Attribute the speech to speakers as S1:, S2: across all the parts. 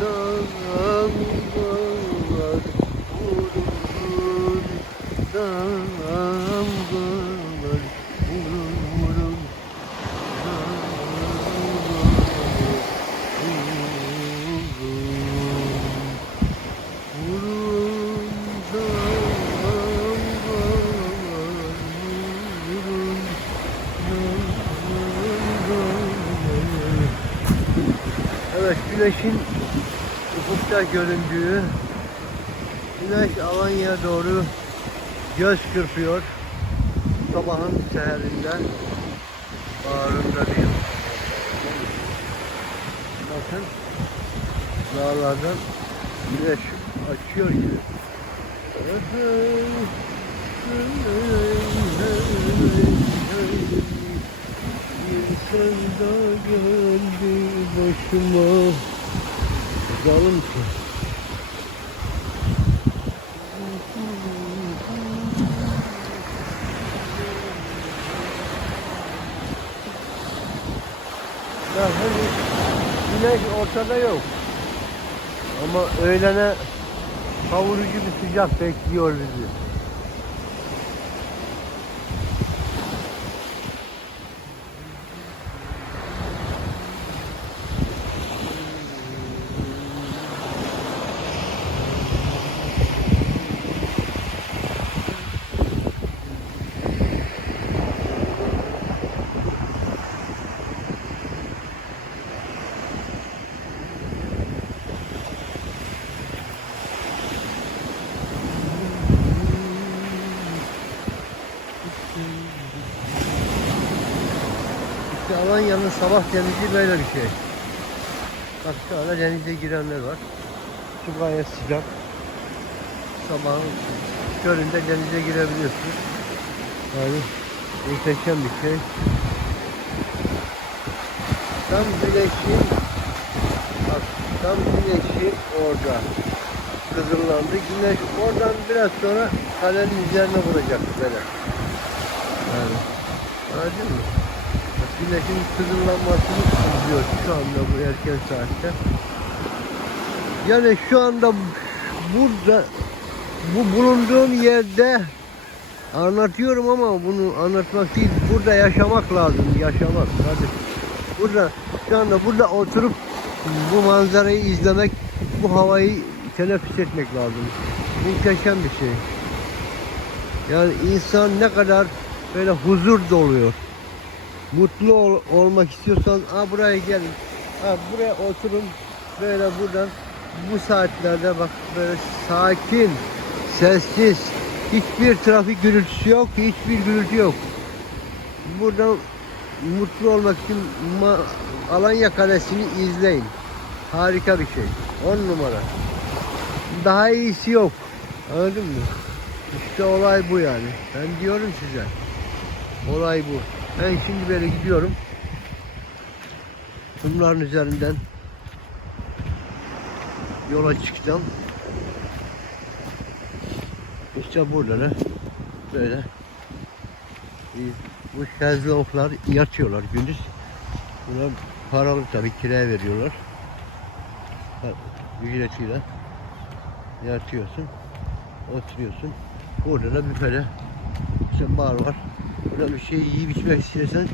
S1: dağlar, vurur dağlar. Güneşin ufukta göründüğü güneş Alanya'ya doğru göz kırpıyor. Sabahın seherinde bağrında değil. Bakın dağlardan güneş açıyor gibi. Bir sevda geldi başıma Zalim ki. Ya hani güneş ortada yok. Ama öğlene kavurucu bir sıcak bekliyor bizi. İşte Alanya'nın sabah denizi böyle bir şey. Bak şöyle denize girenler var. Su gayet sıcak. Sabahın köründe denize girebiliyorsun. Yani muhteşem bir şey. Tam güneşin tam güneşi orada kızıllandı. Güneş oradan biraz sonra kalenin üzerine vuracak böyle. Mı? Bak, Güneşin kızıllanmasını izliyor şu anda bu erken saatte. Yani şu anda burada bu bulunduğum yerde anlatıyorum ama bunu anlatmak değil. Burada yaşamak lazım. Yaşamak. Hadi. Burada şu anda burada oturup bu manzarayı izlemek, bu havayı teneffüs etmek lazım. Muhteşem bir şey. Yani insan ne kadar böyle huzur doluyor. Mutlu ol- olmak istiyorsan a buraya gelin. Ha, buraya oturun. Böyle buradan bu saatlerde bak böyle sakin, sessiz, hiçbir trafik gürültüsü yok, hiçbir gürültü yok. Buradan mutlu olmak için Alanya Kalesi'ni izleyin. Harika bir şey. 10 numara. Daha iyisi yok. Anladın mı? İşte olay bu yani. Ben diyorum size. Olay bu. Ben şimdi böyle gidiyorum. Kumların üzerinden yola çıkacağım. İşte burada da böyle bu şezlonglar yatıyorlar gündüz. Buna paralı tabii kiraya veriyorlar. Ücretiyle yatıyorsun, oturuyorsun. Burada da büfede işte bar var. Burada bir şey yiyip içmek istersen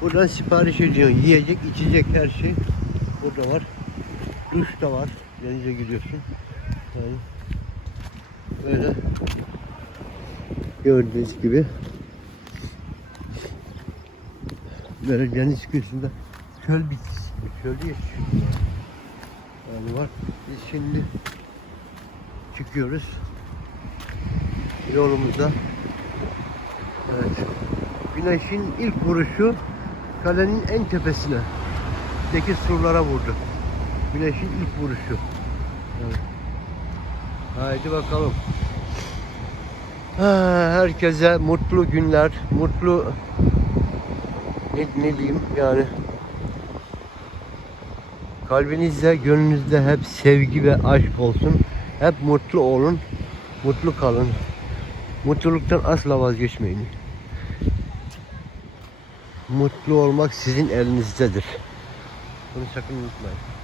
S1: buradan sipariş ediyorsun. Yiyecek, içecek her şey burada var. Duş da var. Denize gidiyorsun. Yani böyle gördüğünüz gibi böyle deniz kıyısında çöl bitkisi gibi çölde yaşıyor. Yani var. Biz şimdi çıkıyoruz yolumuza. Evet. Güneşin ilk vuruşu kalenin en tepesine. Deki surlara vurdu. Güneşin ilk vuruşu. Evet. Haydi bakalım. Herkese mutlu günler, mutlu ne, ne diyeyim yani kalbinizde, gönlünüzde hep sevgi ve aşk olsun. Hep mutlu olun, mutlu kalın. Mutluluktan asla vazgeçmeyin. Mutlu olmak sizin elinizdedir. Bunu sakın unutmayın.